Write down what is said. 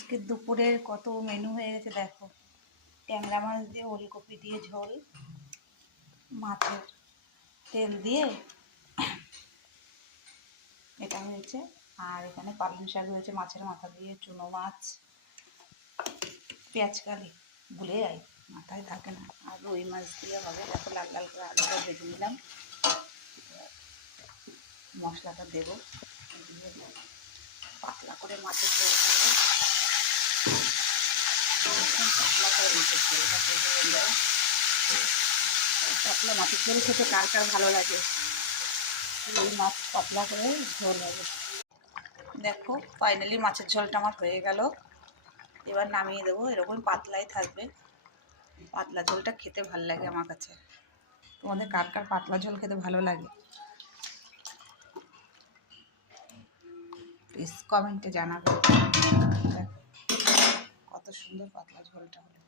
আজকে দুপুরের কত মেনু হয়ে গেছে দেখো। ট্যাংরা মাছ দিয়ে ওলকপি দিয়ে ঝোল, মাছের তেল দিয়ে এটা হয়েছে, আর এখানে পালং শাক হয়েছে মাছের মাথা দিয়ে, চুনো মাছ, পেঁয়াজকালি ভুলে যাই, মাথায় থাকে না, আর রুই মাছ দিয়ে হবে। দেখো লাল লাল করে আলুটা ভেজে নিলাম, মশলাটা দেবো, পাতলা করে মাছের ঝোল করবো, পাতলা করে মাছের ঝোলটা করবো। পাতলা মাছের ঝোল খেতে কার কার ভালো লাগে, রুই মাছ পাতলা করে ঝোল হবে। দেখো ফাইনালি মাছের ঝোলটা আমার হয়ে গেল, এবার নামিয়ে দেবো। এরকম পাতলাই থাকবে, পাতলা ঝোলটা খেতে ভালো লাগে আমার কাছে। তোমাদের কার কার পাতলা ঝোল খেতে ভালো লাগে প্লিজ কমেন্টে জানাবে। কত সুন্দর পাতলা ঝোলটা হলো।